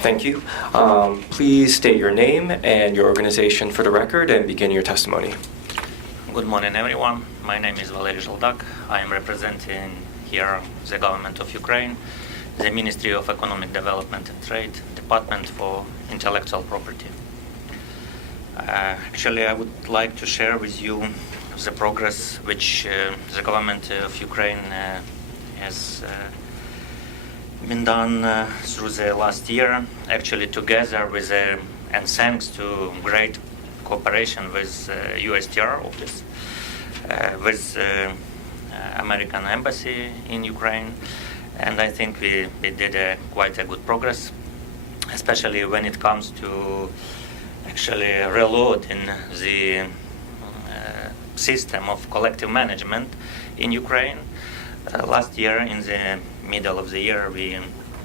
Thank you. Please state your name and your organization for the record and begin your testimony. Good morning, everyone. My name is Valery Zhaldak. I am representing here the government of Ukraine, the Ministry of Economic Development and Trade, Department for Intellectual Property. Actually, I would like to share with you the progress which the government of Ukraine has been done through the last year, actually together with and thanks to great cooperation with USTR office, with American Embassy in Ukraine, and I think we did quite a good progress, especially when it comes to actually reloading the system of collective management in Ukraine. Last year, in the middle of the year, we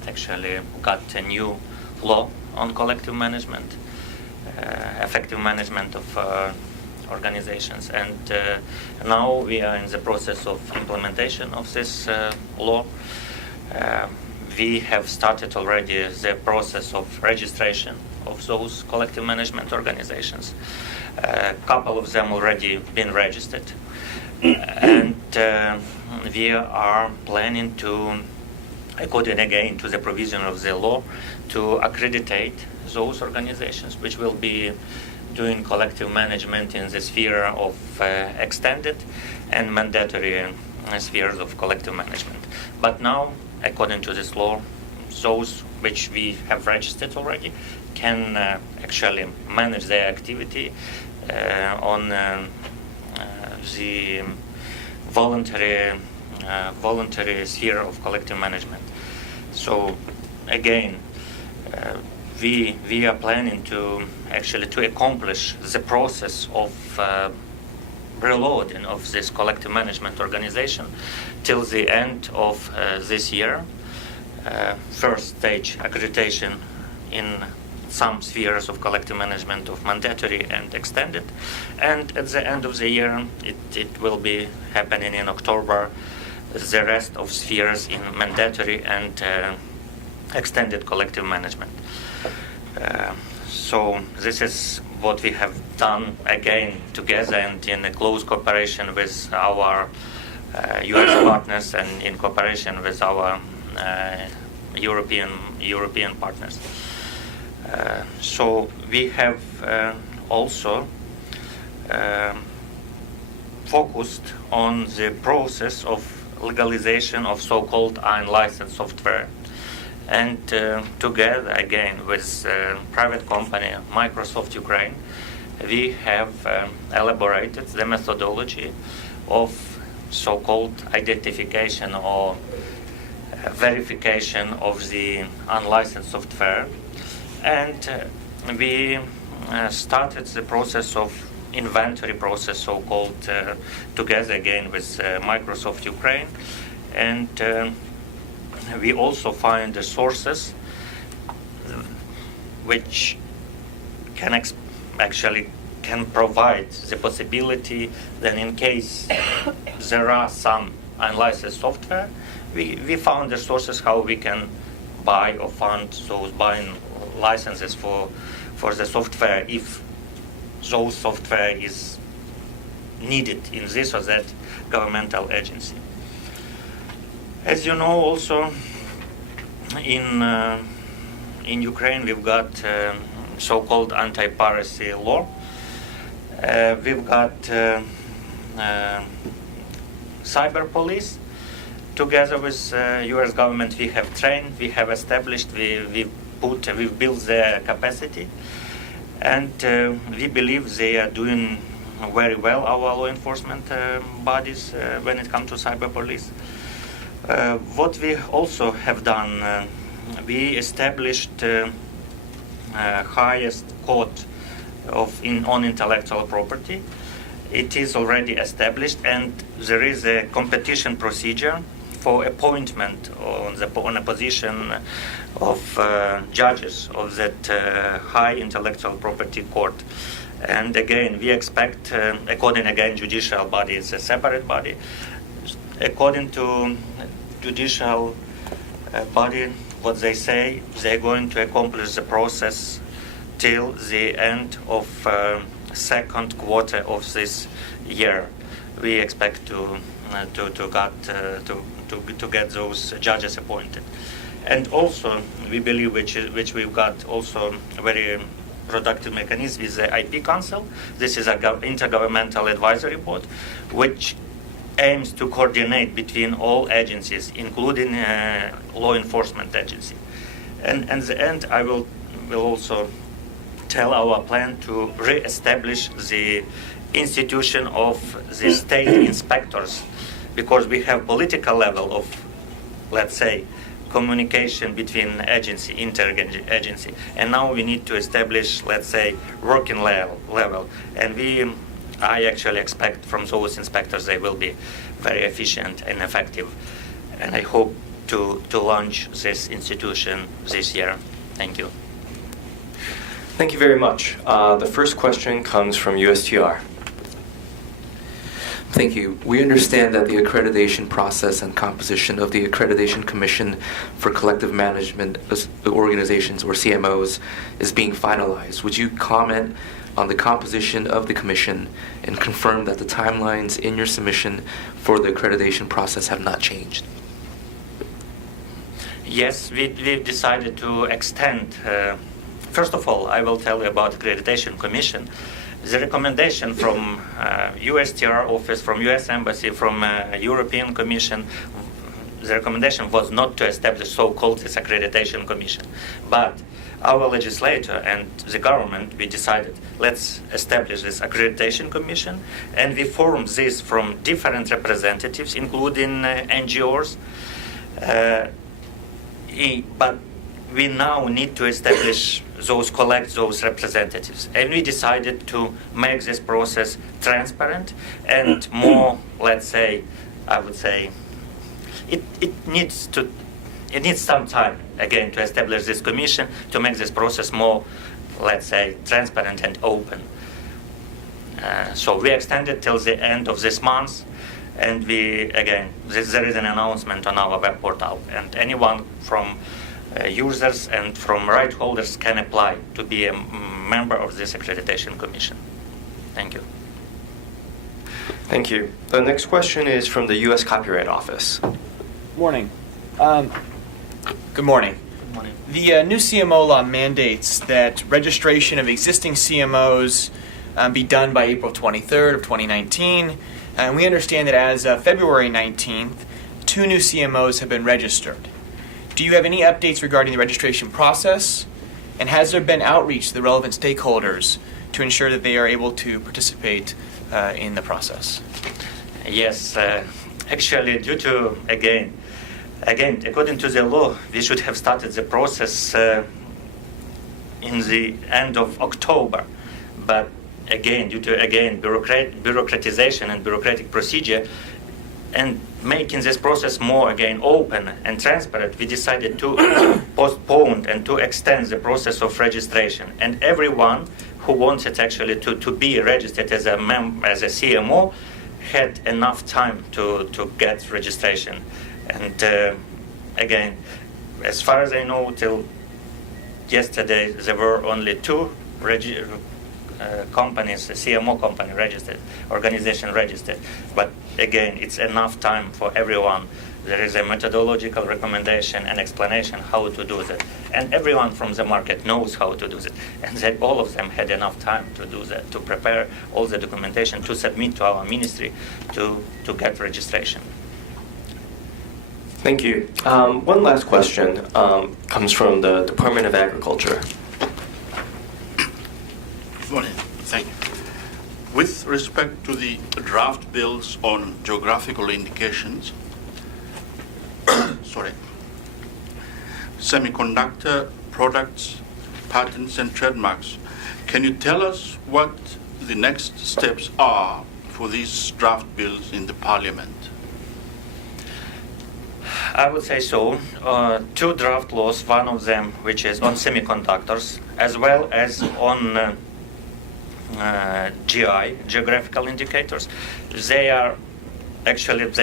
actually got a new law on collective management, effective management of organizations, and now we are in the process of implementation of this law. We have started already the process of registration of those collective management organizations. A couple of them already been registered, and we are planning to, according again to the provision of the law, to accreditate those organizations which will be doing collective management in the sphere of extended and mandatory spheres of collective management. But now, according to this law, those which we have registered already can actually manage their activity on the voluntary sphere of collective management. So again, we are planning to actually to accomplish the process of reloading of this collective management organization till the end of this year. First stage accreditation in some spheres of collective management of mandatory and extended, and at the end of the year it will be happening in October, the rest of spheres in mandatory and extended collective management. So this is what we have done again together and in a close cooperation with our US partners and in cooperation with our European partners. So we have also focused on the process of legalization of so-called unlicensed software, and together again with private company Microsoft Ukraine, we have elaborated the methodology of so-called identification or verification of the unlicensed software, and we started the process of inventory process, so-called, together again with Microsoft Ukraine, and we also find the sources which can actually can provide the possibility that in case there are some unlicensed software, we found the sources how we can buy or fund those buying licenses for the software if those software is needed in this or that governmental agency. As you know, also in Ukraine we've got so-called anti-piracy law. We've got cyber police. Together with U.S. government, we have trained, we have established, we've built their capacity, and we believe they are doing very well, our law enforcement bodies, when it comes to cyber police. What we also have done, we established highest court on intellectual property. It is already established, and there is a competition procedure for appointment on a position of judges of that high intellectual property court. And again, we expect, according again, judicial body is a separate body. According to judicial body, what they say, they're going to accomplish the process till the end of second quarter of this year. We expect to get those judges appointed, and also we believe which we've got also a very productive mechanism is the IP Council. This is an intergovernmental advisory board, which aims to coordinate between all agencies, including law enforcement agency. And at the end, I will also tell our plan to re-establish the institution of the state inspectors, because we have political level of, let's say, communication between agency, inter-agency, and now we need to establish, let's say, working level. And I actually expect from those inspectors they will be very efficient and effective, and I hope to launch this institution this year. Thank you. Thank you very much. The first question comes from USTR. Thank you. We understand that the accreditation process and composition of the Accreditation Commission for Collective Management Organizations, or CMOs, is being finalized. Would you comment on the composition of the commission and confirm that the timelines in your submission for the accreditation process have not changed? Yes, we've decided to extend. First of all, I will tell you about Accreditation Commission. The recommendation from USTR office, from US Embassy, from European Commission, the recommendation was not to establish so-called this Accreditation Commission. But our legislator and the government, we decided, let's establish this Accreditation Commission, and we formed this from different representatives, including NGOs. But we now need to establish collect those representatives. And we decided to make this process transparent and more, let's say, I would say, it needs some time, again, to establish this commission, to make this process more, let's say, transparent and open. So we extended till the end of this month, and there is an announcement on our web portal, and anyone from users and from right holders can apply to be a member of this accreditation commission. Thank you. Thank you. The next question is from the U.S. Copyright Office. Morning. Good morning. Good morning. The new CMO law mandates that registration of existing CMOs be done by April 23rd of 2019. And we understand that as of February 19th, 2 new CMOs have been registered. Do you have any updates regarding the registration process? And has there been outreach to the relevant stakeholders to ensure that they are able to participate in the process? Yes, actually, due to, again, according to the law, we should have started the process in the end of October. But again, due to, bureaucratization and bureaucratic procedure, and making this process more, open and transparent, we decided to postpone and to extend the process of registration. And everyone who wanted actually to be registered as a CMO had enough time to get registration. And again, as far as I know, till yesterday there were only 2 companies, a CMO company registered, organization registered. But again, it's enough time for everyone. There is a methodological recommendation and explanation how to do that. And everyone from the market knows how to do that. And all of them had enough time to do that, to prepare all the documentation, to submit to our ministry to get registration. Thank you. One last question comes from the Department of Agriculture. Morning. Thank you. With respect to the draft bills on geographical indications, semiconductor products, patents and trademarks, can you tell us what the next steps are for these draft bills in the Parliament? I would say so. 2 draft laws, one of them which is on semiconductors, as well as on GI, geographical indicators. They're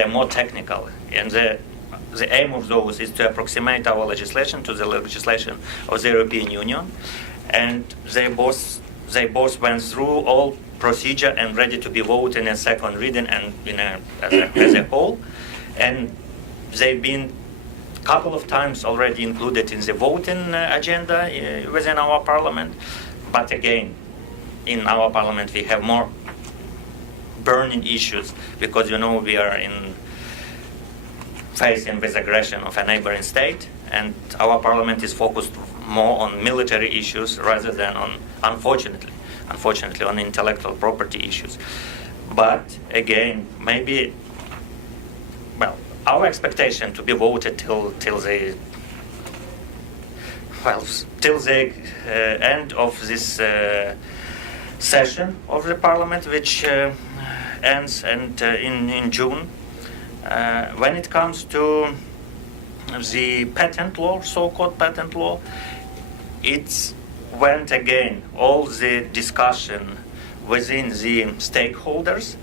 more technical, and the aim of those is to approximate our legislation to the legislation of the European Union, and they both went through all procedure and ready to be voted in a second reading and as a whole, and they've been a couple of times already included in the voting agenda within our parliament. But again, in our parliament we have more burning issues because we are facing with aggression of a neighboring state, and our parliament is focused more on military issues rather than on, unfortunately, on intellectual property issues. But again, maybe, our expectation to be voted till the end of this session of the parliament, which ends in June. When it comes to the patent law, so-called patent law, it went again all the discussion within the stakeholders,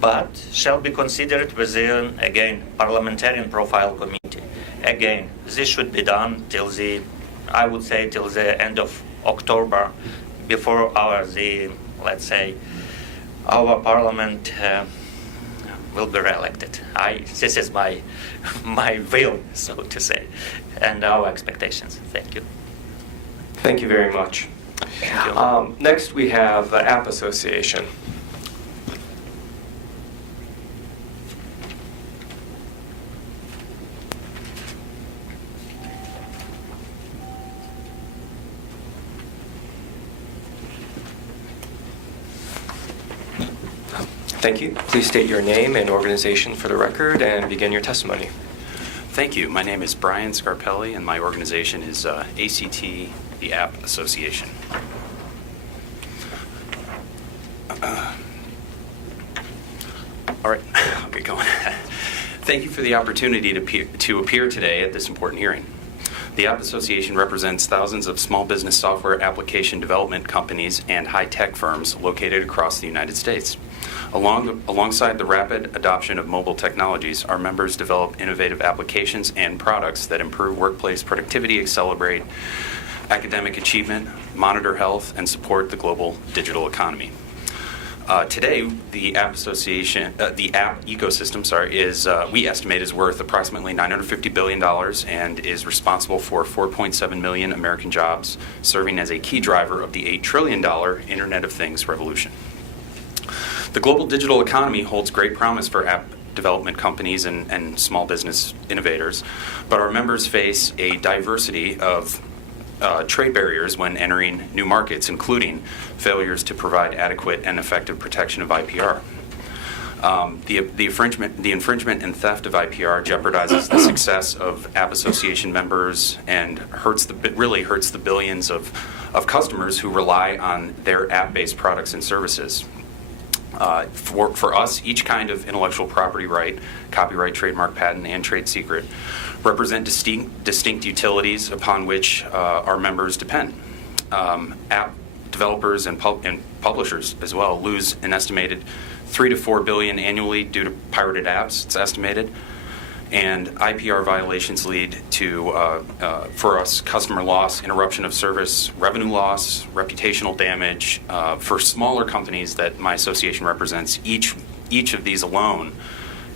but shall be considered within, again, parliamentarian profile committee. Again, this should be done till the end of October, before our parliament will be re-elected. This is my will, so to say, and our expectations. Thank you. Thank you very much. Thank you. Next, we have the App Association. Thank you. Please state your name and organization for the record and begin your testimony. Thank you. My name is Brian Scarpelli, and my organization is ACT, the App Association. All right, I'll get going. Thank you for the opportunity to appear today at this important hearing. The App Association represents thousands of small business software application development companies and high-tech firms located across the United States. Alongside the rapid adoption of mobile technologies, our members develop innovative applications and products that improve workplace productivity, accelerate academic achievement, monitor health, and support the global digital economy. Today, the App Association, the app ecosystem, we estimate is worth approximately $950 billion and is responsible for 4.7 million American jobs, serving as a key driver of the $8 trillion Internet of Things revolution. The global digital economy holds great promise for app development companies and small business innovators, but our members face a diversity of trade barriers when entering new markets, including failures to provide adequate and effective protection of IPR. The infringement and theft of IPR jeopardizes the success of App Association members and really hurts the billions of customers who rely on their app-based products and services. For us, each kind of intellectual property right, copyright, trademark, patent, and trade secret, represent distinct utilities upon which our members depend. App developers and publishers as well lose an estimated $3 to $4 billion annually due to pirated apps, it's estimated. And IPR violations lead to, for us, customer loss, interruption of service, revenue loss, reputational damage. For smaller companies that my association represents, each of these alone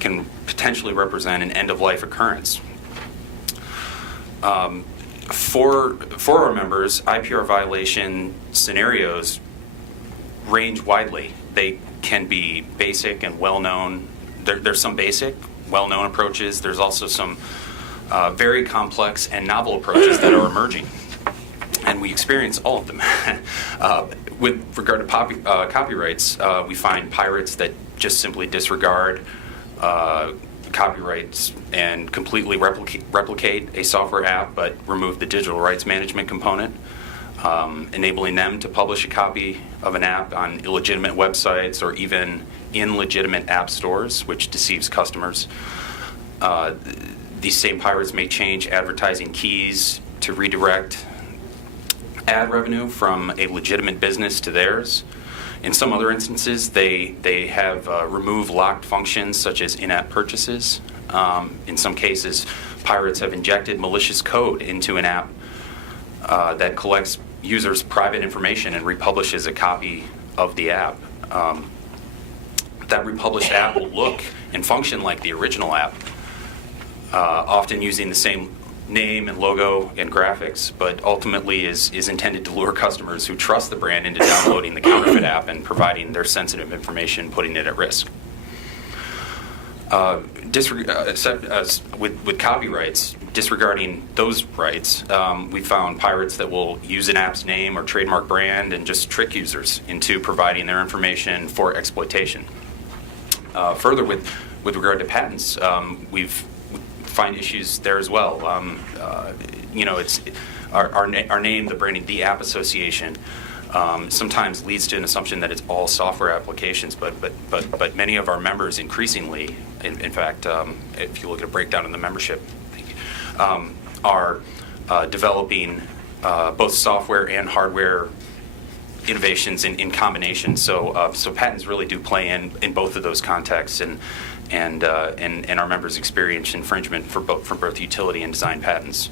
can potentially represent an end-of-life occurrence. For our members, IPR violation scenarios range widely. They can be basic and well-known. There's some basic, well-known approaches. There's also some very complex and novel approaches that are emerging, and we experience all of them. With regard to copyrights, we find pirates that just simply disregard copyrights and completely replicate a software app but remove the digital rights management component, enabling them to publish a copy of an app on illegitimate websites or even in legitimate app stores, which deceives customers. These same pirates may change advertising keys to redirect ad revenue from a legitimate business to theirs. In some other instances, they have removed locked functions such as in-app purchases. In some cases, pirates have injected malicious code into an app that collects users' private information and republishes a copy of the app. That republished app will look and function like the original app, often using the same name and logo and graphics, but ultimately is intended to lure customers who trust the brand into downloading the counterfeit app and providing their sensitive information, putting it at risk. With copyrights, disregarding those rights, we found pirates that will use an app's name or trademark brand and just trick users into providing their information for exploitation. Further, with regard to patents, we find issues there as well. It's our name, the branding, the App Association, sometimes leads to an assumption that it's all software applications, but many of our members increasingly, in fact, if you look at a breakdown in the membership, are developing both software and hardware innovations in combination. So patents really do play in both of those contexts, and our members experience infringement for both utility and design patents.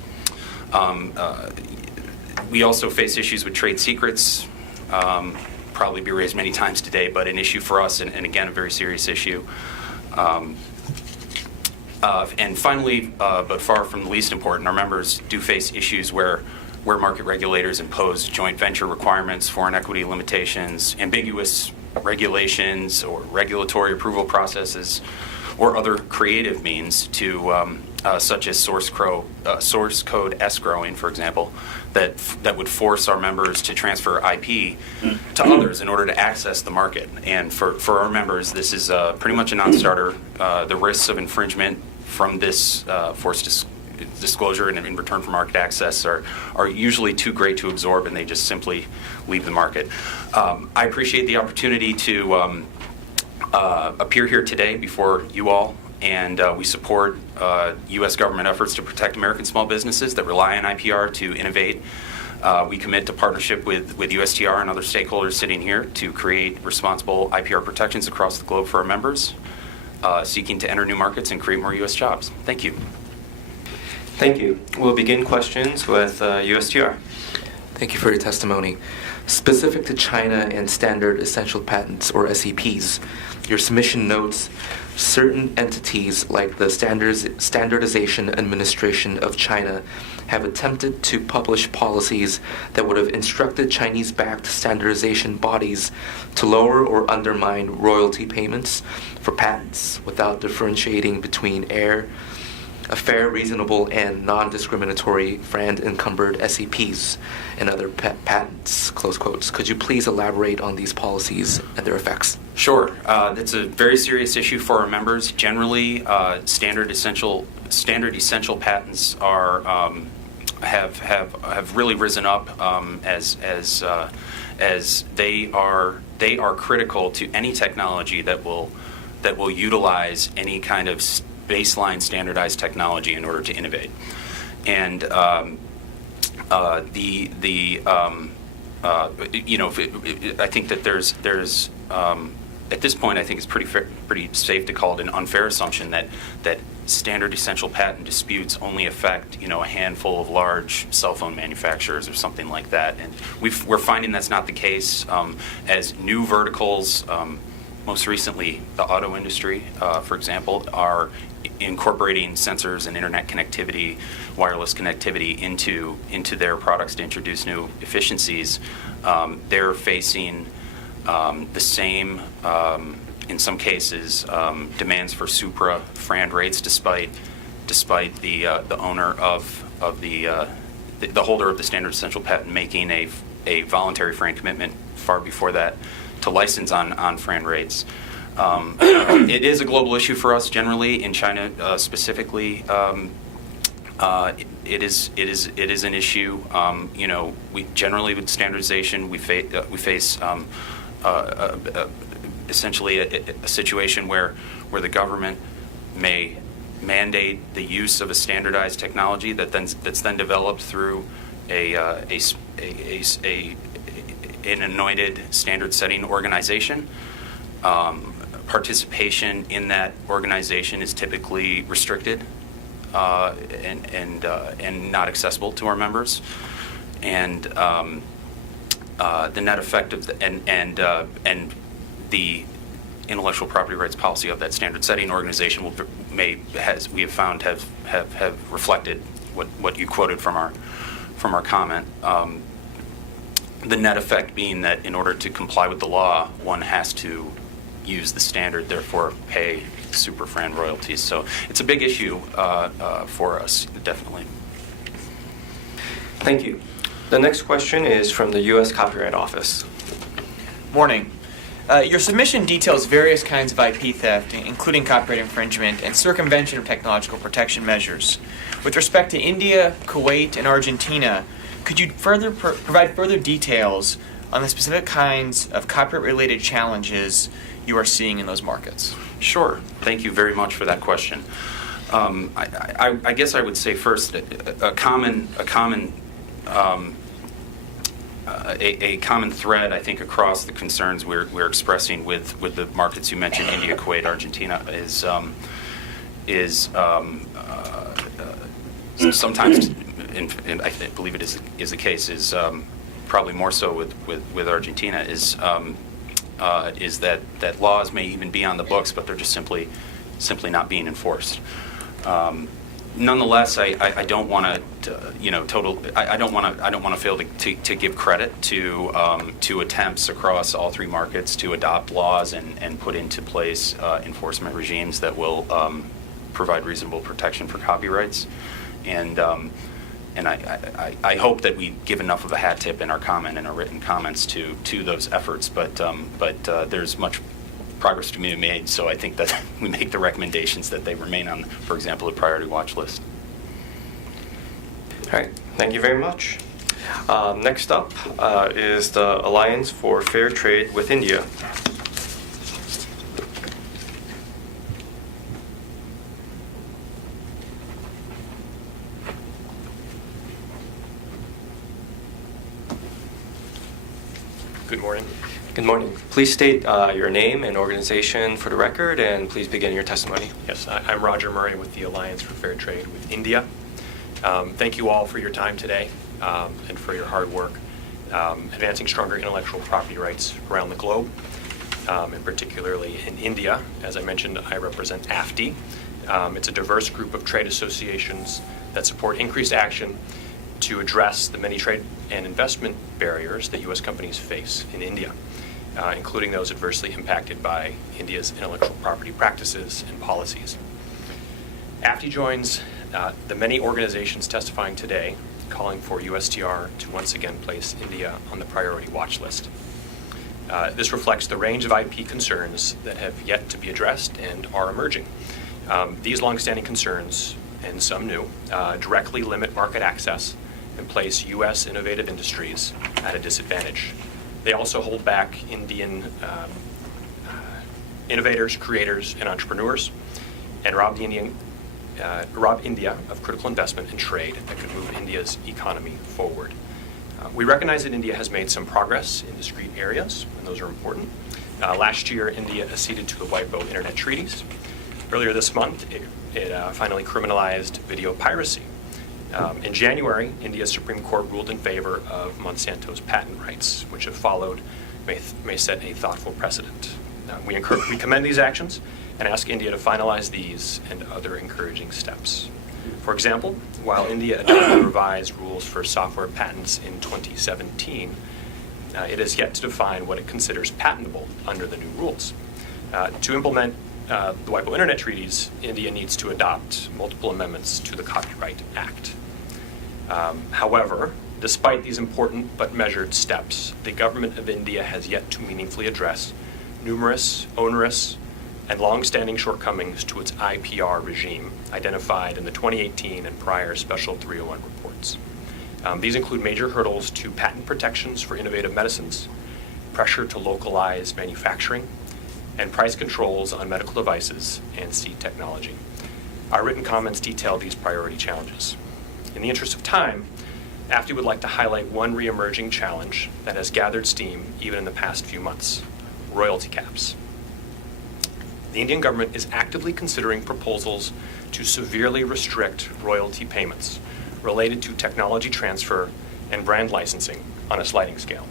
We also face issues with trade secrets. Probably be raised many times today, but an issue for us, and again, a very serious issue. And finally, but far from the least important, our members do face issues where market regulators impose joint venture requirements, foreign equity limitations, ambiguous regulations, or regulatory approval processes, or other creative means to, such as source code escrowing, for example, that would force our members to transfer IP to others in order to access the market. And for our members, this is pretty much a non-starter. The risks of infringement from this forced disclosure and in return for market access are usually too great to absorb, and they just simply leave the market. I appreciate the opportunity to appear here today before you all, and we support U.S. government efforts to protect American small businesses that rely on IPR to innovate. We commit to partnership with USTR and other stakeholders sitting here to create responsible IPR protections across the globe for our members, seeking to enter new markets and create more U.S. jobs. Thank you. Thank you. We'll begin questions with USTR. Thank you for your testimony. Specific to China and Standard Essential Patents, or SEPs, your submission notes certain entities like the Standardization Administration of China have attempted to publish policies that would have instructed Chinese-backed standardization bodies to lower or undermine royalty payments for patents without differentiating between a fair, reasonable, and non-discriminatory FRAND-encumbered SEPs and other patents, close quotes. Could you please elaborate on these policies and their effects? Sure. That's a very serious issue for our members. Generally, standard essential patents are have really risen up as they are critical to any technology that will utilize any kind of baseline standardized technology in order to innovate. And I think that there's at this point, I think it's pretty safe to call it an unfair assumption that standard essential patent disputes only affect a handful of large cell phone manufacturers or something like that. And we're finding that's not the case as new verticals. Most recently, the auto industry, for example, are incorporating sensors and internet connectivity, wireless connectivity into their products to introduce new efficiencies. They're facing the same, in some cases, demands for supra FRAND rates, despite the owner of the holder of the standard essential patent making a voluntary FRAND commitment far before that to license on FRAND rates. It is a global issue for us generally. In China specifically, it is an issue. We generally with standardization we face essentially a situation where the government may mandate the use of a standardized technology that's then developed through an anointed standard setting organization. participation in that organization is typically restricted and not accessible to our members. And the net effect of and the intellectual property rights policy of that standard setting organization we have found have reflected what you quoted from our comment. The net effect being that in order to comply with the law, one has to use the standard, therefore pay Superfran royalties. So it's a big issue for us, definitely. Thank you. The next question is from the U.S. Copyright Office. Morning. Your submission details various kinds of IP theft, including copyright infringement and circumvention of technological protection measures. With respect to India, Kuwait, and Argentina, could you provide further details on the specific kinds of copyright-related challenges you are seeing in those markets? Sure. Thank you very much for that question. I guess I would say first a common thread, I think, across the concerns we're expressing with the markets you mentioned, India, Kuwait, Argentina, is sometimes, and I believe it is the case, is probably more so with Argentina, is that laws may even be on the books, but they're just simply not being enforced. Nonetheless, I don't want to, I don't want to fail to give credit to attempts across all three markets to adopt laws and put into place enforcement regimes that will provide reasonable protection for copyrights. And I hope that we give enough of a hat tip in our comment and our written comments to those efforts. But there's much progress to be made, so I think that we make the recommendations that they remain on, for example, a priority watch list. All right, thank you very much. Next up is the Alliance for Fair Trade with India. Good morning. Good morning. Please state your name and organization for the record, and please begin your testimony. Yes, I'm Roger Murray with the Alliance for Fair Trade with India. Thank you all for your time today and for your hard work advancing stronger intellectual property rights around the globe, and particularly in India. As I mentioned, I represent AFTI. It's a diverse group of trade associations that support increased action to address the many trade and investment barriers that U.S. companies face in India, including those adversely impacted by India's intellectual property practices and policies. AFTI joins the many organizations testifying today calling for USTR to once again place India on the priority watch list. This reflects the range of IP concerns that have yet to be addressed and are emerging. These longstanding concerns, and some new, directly limit market access and place U.S. innovative industries at a disadvantage. They also hold back Indian innovators, creators, and entrepreneurs, and rob India of critical investment and trade that could move India's economy forward. We recognize that India has made some progress in discrete areas, and those are important. Last year, India acceded to the WIPO Internet treaties. Earlier this month, it finally criminalized video piracy. In January, India's Supreme Court ruled in favor of Monsanto's patent rights, which if followed may set a thoughtful precedent. We commend these actions and ask India to finalize these and other encouraging steps. For example, while India adopted revised rules for software patents in 2017, it has yet to define what it considers patentable under the new rules. To implement the WIPO Internet treaties, India needs to adopt multiple amendments to the Copyright Act. However, despite these important but measured steps, the government of India has yet to meaningfully address numerous, onerous, and long-standing shortcomings to its IPR regime identified in the 2018 and prior Special 301 reports. These include major hurdles to patent protections for innovative medicines, pressure to localize manufacturing, and price controls on medical devices and seed technology. Our written comments detail these priority challenges. In the interest of time, AFTI would like to highlight one re-emerging challenge that has gathered steam even in the past few months: royalty caps. the Indian government is actively considering proposals to severely restrict royalty payments related to technology transfer and brand licensing on a sliding scale.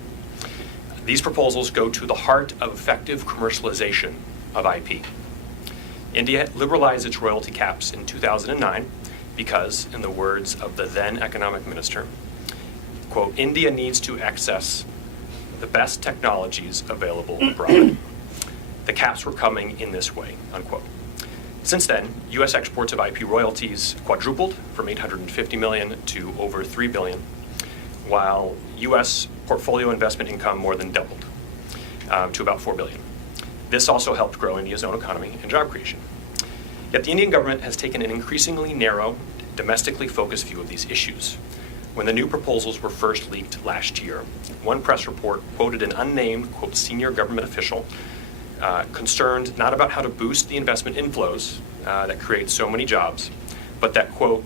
These proposals go to the heart of effective commercialization of IP. India liberalized its royalty caps in 2009 because, in the words of the then economic minister, quote, India needs to access the best technologies available abroad. The caps were coming in this way, unquote. Since then, U.S. exports of IP royalties quadrupled from $850 million to over $3 billion, while U.S. portfolio investment income more than doubled to about $4 billion. This also helped grow India's own economy and job creation. Yet the Indian government has taken an increasingly narrow, domestically focused view of these issues. When the new proposals were first leaked last year, one press report quoted an unnamed, quote, senior government official concerned not about how to boost the investment inflows that create so many jobs, but that, quote,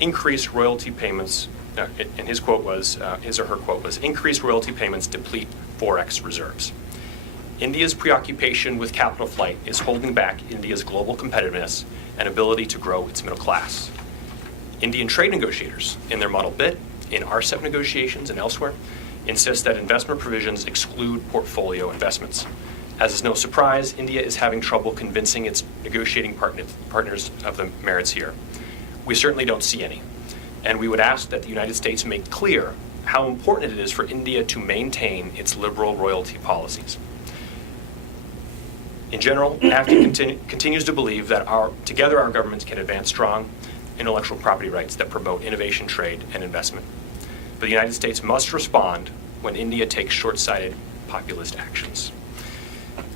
increased royalty payments, and his quote was, his or her quote was, increased royalty payments deplete Forex reserves. India's preoccupation with capital flight is holding back India's global competitiveness and ability to grow its middle class. Indian trade negotiators, in their model bit, in RCEP negotiations and elsewhere, insist that investment provisions exclude portfolio investments. As is no surprise, India is having trouble convincing its negotiating partners of the merits here. We certainly don't see any. And we would ask that the United States make clear how important it is for India to maintain its liberal royalty policies. In general, AFTA continues to believe that together our governments can advance strong intellectual property rights that promote innovation, trade, and investment. But the United States must respond when India takes short-sighted populist actions.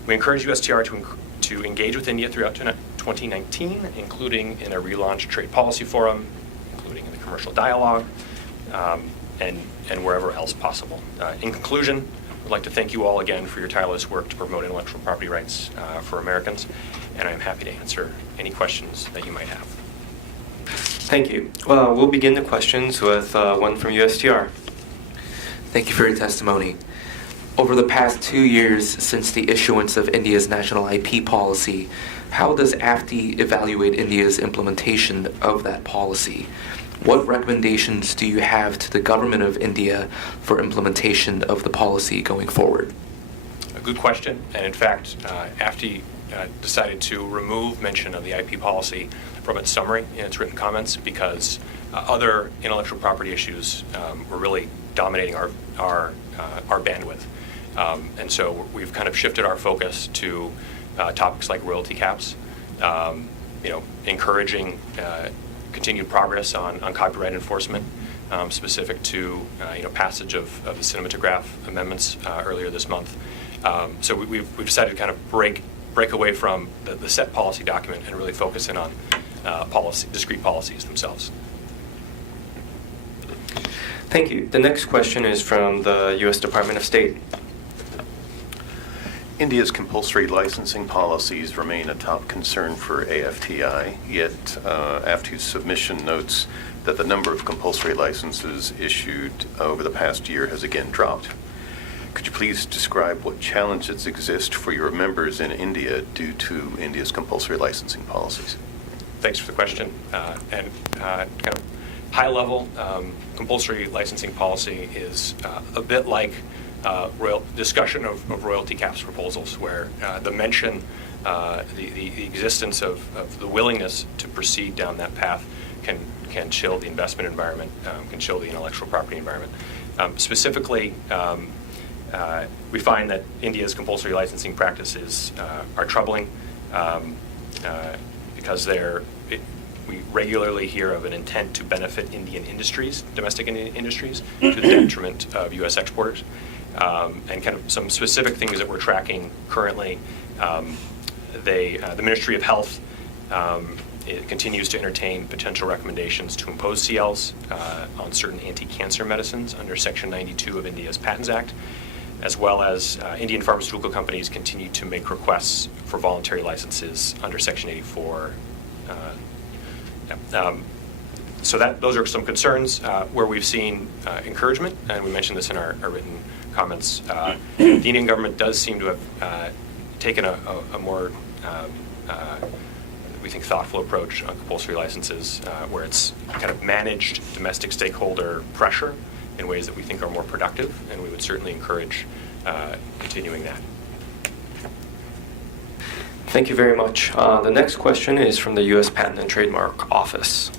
We encourage USTR to engage with India throughout 2019, including in a relaunched trade policy forum, including in the commercial dialogue, and wherever else possible. In conclusion, I'd like to thank you all again for your tireless work to promote intellectual property rights for Americans, and I'm happy to answer any questions that you might have. Thank you. Well, we'll begin the questions with one from USTR. Thank you for your testimony. Over the past 2 years since the issuance of India's national IP policy, how does AFTI evaluate India's implementation of that policy? What recommendations do you have to the government of India for implementation of the policy going forward? A good question, and in fact, AFTI decided to remove mention of the IP policy from its summary in its written comments because other intellectual property issues were really dominating our bandwidth. And so we've kind of shifted our focus to topics like royalty caps, encouraging continued progress on copyright enforcement, specific to passage of the cinematograph amendments earlier this month. So we've decided to kind of break away from the set policy document and really focus in on discrete policies themselves. Thank you. The next question is from the U.S. Department of State. India's compulsory licensing policies remain a top concern for AFTI, yet AFTI's submission notes that the number of compulsory licenses issued over the past year has again dropped. Could you please describe what challenges exist for your members in India due to India's compulsory licensing policies? Thanks for the question. And kind of high level, compulsory licensing policy is a bit like discussion of royalty caps proposals, where the mention, the existence of the willingness to proceed down that path can chill the investment environment, can chill the intellectual property environment. Specifically, we find that India's compulsory licensing practices are troubling because we regularly hear of an intent to benefit Indian industries, domestic Indian industries, to the detriment of U.S. exporters. And kind of some specific things that we're tracking currently, the Ministry of Health it continues to entertain potential recommendations to impose CLs on certain anti-cancer medicines under Section 92 of India's Patents Act, as well as Indian pharmaceutical companies continue to make requests for voluntary licenses under Section 84. So those are some concerns where we've seen encouragement, and we mentioned this in our written comments. The Indian government does seem to have taken a more we think, thoughtful approach on compulsory licenses, where it's kind of managed domestic stakeholder pressure in ways that we think are more productive, and we would certainly encourage continuing that. Thank you very much. The next question is from the U.S. Patent and Trademark Office.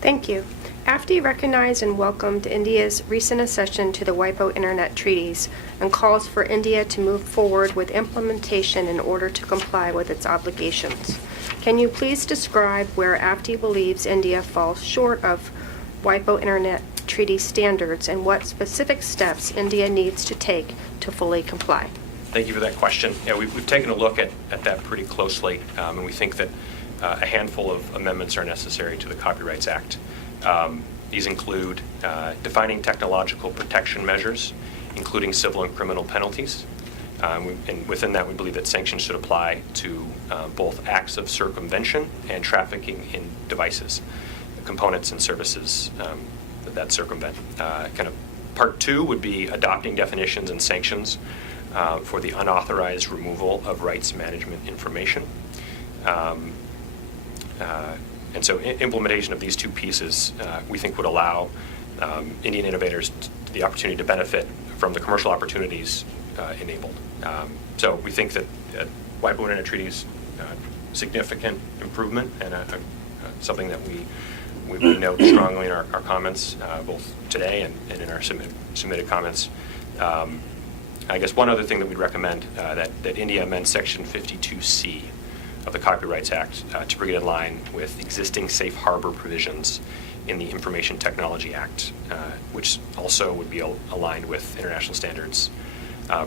Thank you. AFTI recognized and welcomed India's recent accession to the WIPO Internet treaties and calls for India to move forward with implementation in order to comply with its obligations. Can you please describe where AFTI believes India falls short of WIPO Internet treaty standards and what specific steps India needs to take to fully comply? Thank you for that question. Yeah, we've taken a look at that pretty closely, and we think that a handful of amendments are necessary to the Copyrights Act. These include defining technological protection measures, including civil and criminal penalties. And within that, we believe that sanctions should apply to both acts of circumvention and trafficking in devices, components and services that circumvent. Kind of part two would be adopting definitions and sanctions for the unauthorized removal of rights management information. And so implementation of these two pieces, we think, would allow Indian innovators the opportunity to benefit from the commercial opportunities enabled. So we think that WIPO Internet Treaty is significant improvement and something that we note strongly in our comments, both today and in our submitted comments. I guess one other thing that we'd recommend that India amend Section 52C of the Copyrights Act to bring it in line with existing safe harbor provisions in the Information Technology Act, which also would be aligned with international standards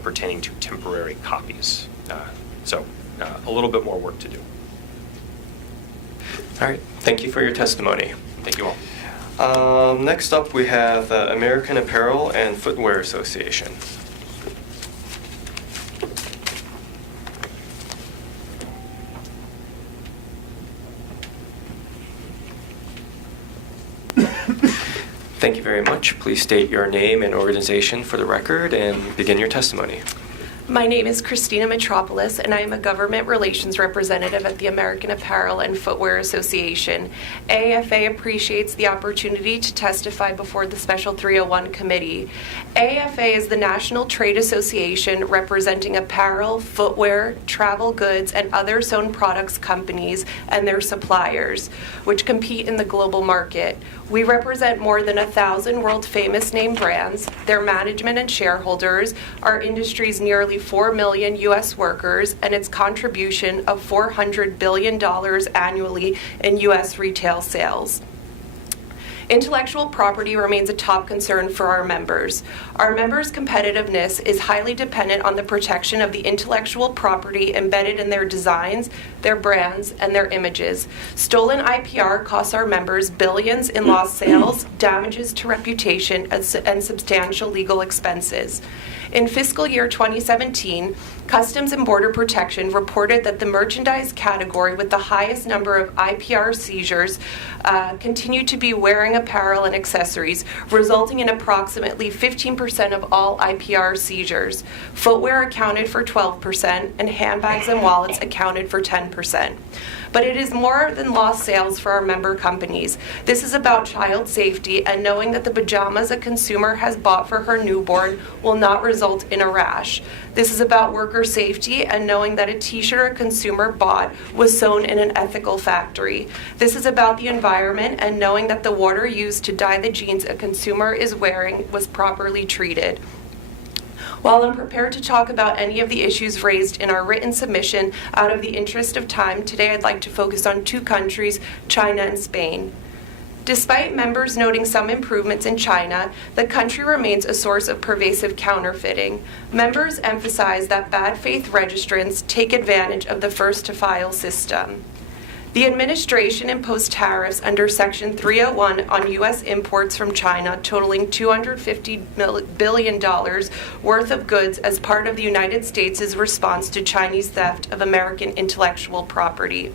pertaining to temporary copies. So a little bit more work to do. All right. Thank you for your testimony. Thank you all. Next up, we have the American Apparel and Footwear Association. Thank you very much. Please state your name and organization for the record and begin your testimony. My name is Christina Metropolis, and I am a government relations representative at the American Apparel and Footwear Association. AAFA appreciates the opportunity to testify before the Special 301 Committee. AAFA is the national trade association representing apparel, footwear, travel goods, and other sewn products companies and their suppliers, which compete in the global market. We represent more than 1,000 world-famous name brands, their management and shareholders, our industry's nearly 4 million U.S. workers, and its contribution of $400 billion annually in U.S. retail sales. Intellectual property remains a top concern for our members. Our members' competitiveness is highly dependent on the protection of the intellectual property embedded in their designs, their brands, and their images. Stolen IPR costs our members billions in lost sales, damages to reputation, and substantial legal expenses. In fiscal year 2017, Customs and Border Protection reported that the merchandise category with the highest number of IPR seizures continued to be wearing apparel and accessories, resulting in approximately 15% of all IPR seizures. Footwear accounted for 12%, and handbags and wallets accounted for 10%. But it is more than lost sales for our member companies. This is about child safety and knowing that the pajamas a consumer has bought for her newborn will not result in a rash. This is about worker safety and knowing that a t-shirt a consumer bought was sewn in an ethical factory. This is about the environment and knowing that the water used to dye the jeans a consumer is wearing was properly treated. While I'm prepared to talk about any of the issues raised in our written submission, out of the interest of time, today I'd like to focus on two countries, China and Spain. Despite members noting some improvements in China, the country remains a source of pervasive counterfeiting. Members emphasize that bad faith registrants take advantage of the first-to-file system. The administration imposed tariffs under Section 301 on U.S. imports from China totaling $250 billion worth of goods as part of the United States' response to Chinese theft of American intellectual property.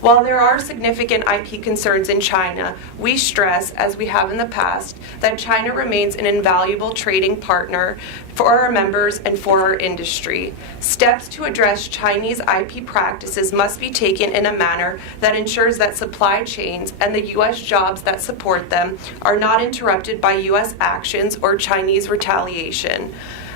While there are significant IP concerns in China, we stress, as we have in the past, that China remains an invaluable trading partner for our members and for our industry. Steps to address Chinese IP practices must be taken in a manner that ensures that supply chains and the U.S. jobs that support them are not interrupted by U.S. actions or Chinese retaliation.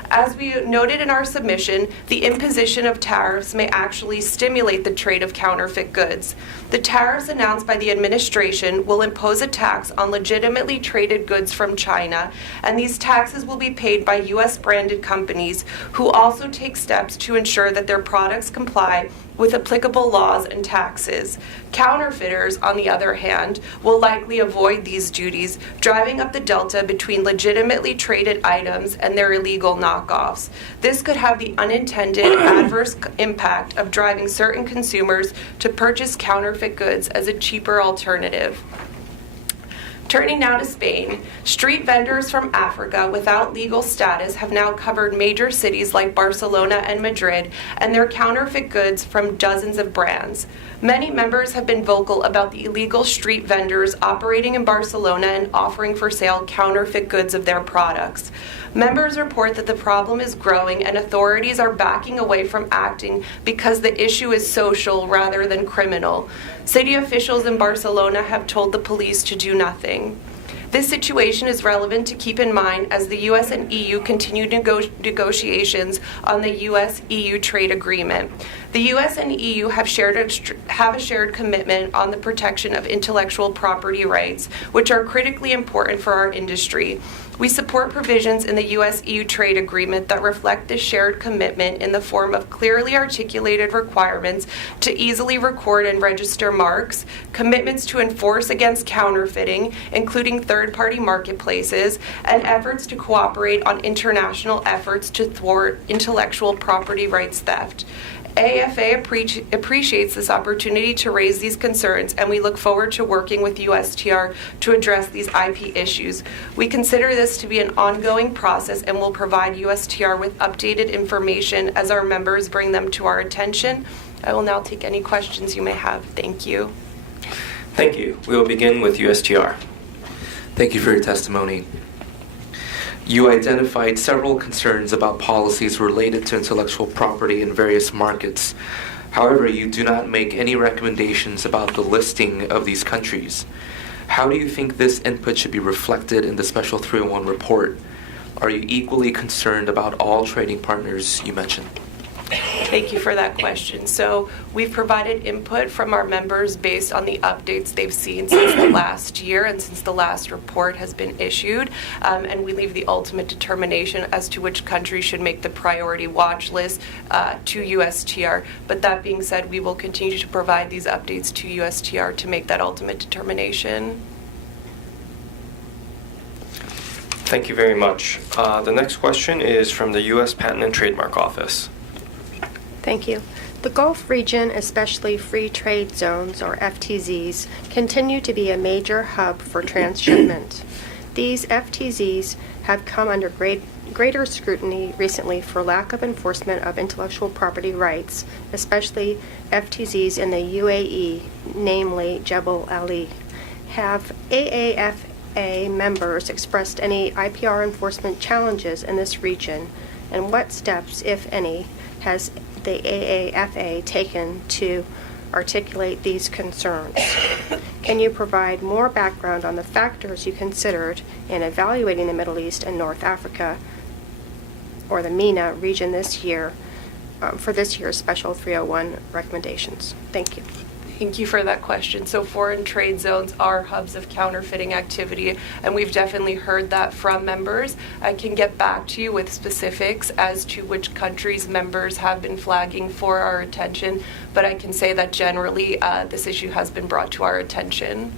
As we noted in our submission, the imposition of tariffs may actually stimulate the trade of counterfeit goods. The tariffs announced by the administration will impose a tax on legitimately traded goods from China, and these taxes will be paid by U.S. branded companies who also take steps to ensure that their products comply with applicable laws and taxes. Counterfeiters, on the other hand, will likely avoid these duties, driving up the delta between legitimately traded items and their illegal knockoffs. This could have the unintended adverse impact of driving certain consumers to purchase counterfeit goods as a cheaper alternative. Turning now to Spain, street vendors from Africa without legal status have now covered major cities like Barcelona and Madrid, and their counterfeit goods from dozens of brands. Many members have been vocal about the illegal street vendors operating in Barcelona and offering for sale counterfeit goods of their products. Members report that the problem is growing and authorities are backing away from acting because the issue is social rather than criminal. City officials in Barcelona have told the police to do nothing. This situation is relevant to keep in mind as the U.S. and EU continue negotiations on the U.S.-EU trade agreement. The U.S. and EU have a shared commitment on the protection of intellectual property rights, which are critically important for our industry. We support provisions in the U.S.-EU trade agreement that reflect this shared commitment in the form of clearly articulated requirements to easily record and register marks, commitments to enforce against counterfeiting, including third-party marketplaces, and efforts to cooperate on international efforts to thwart intellectual property rights theft. AFA appreciates this opportunity to raise these concerns, and we look forward to working with USTR to address these IP issues. We consider this to be an ongoing process and will provide USTR with updated information as our members bring them to our attention. I will now take any questions you may have. Thank you. Thank you. We will begin with USTR. Thank you for your testimony. You identified several concerns about policies related to intellectual property in various markets. However, you do not make any recommendations about the listing of these countries. How do you think this input should be reflected in the Special 301 report? Are you equally concerned about all trading partners you mentioned? Thank you for that question. So we've provided input from our members based on the updates they've seen since the last year and since the last report has been issued. And we leave the ultimate determination as to which country should make the priority watch list to USTR. But that being said, we will continue to provide these updates to USTR to make that ultimate determination. Thank you very much. The next question is from the U.S. Patent and Trademark Office. Thank you. The Gulf region, especially free trade zones or FTZs, continue to be a major hub for transshipment. These FTZs have come under greater scrutiny recently for lack of enforcement of intellectual property rights, especially FTZs in the UAE, namely Jebel Ali. Have AAFA members expressed any IPR enforcement challenges in this region, and what steps, if any, has the AAFA taken to articulate these concerns? Can you provide more background on the factors you considered in evaluating the Middle East and North Africa, or the MENA region this year, for this year's Special 301 recommendations? Thank you. Thank you for that question. So foreign trade zones are hubs of counterfeiting activity, and we've definitely heard that from members. I can get back to you with specifics as to which countries members have been flagging for our attention, but I can say that generally this issue has been brought to our attention.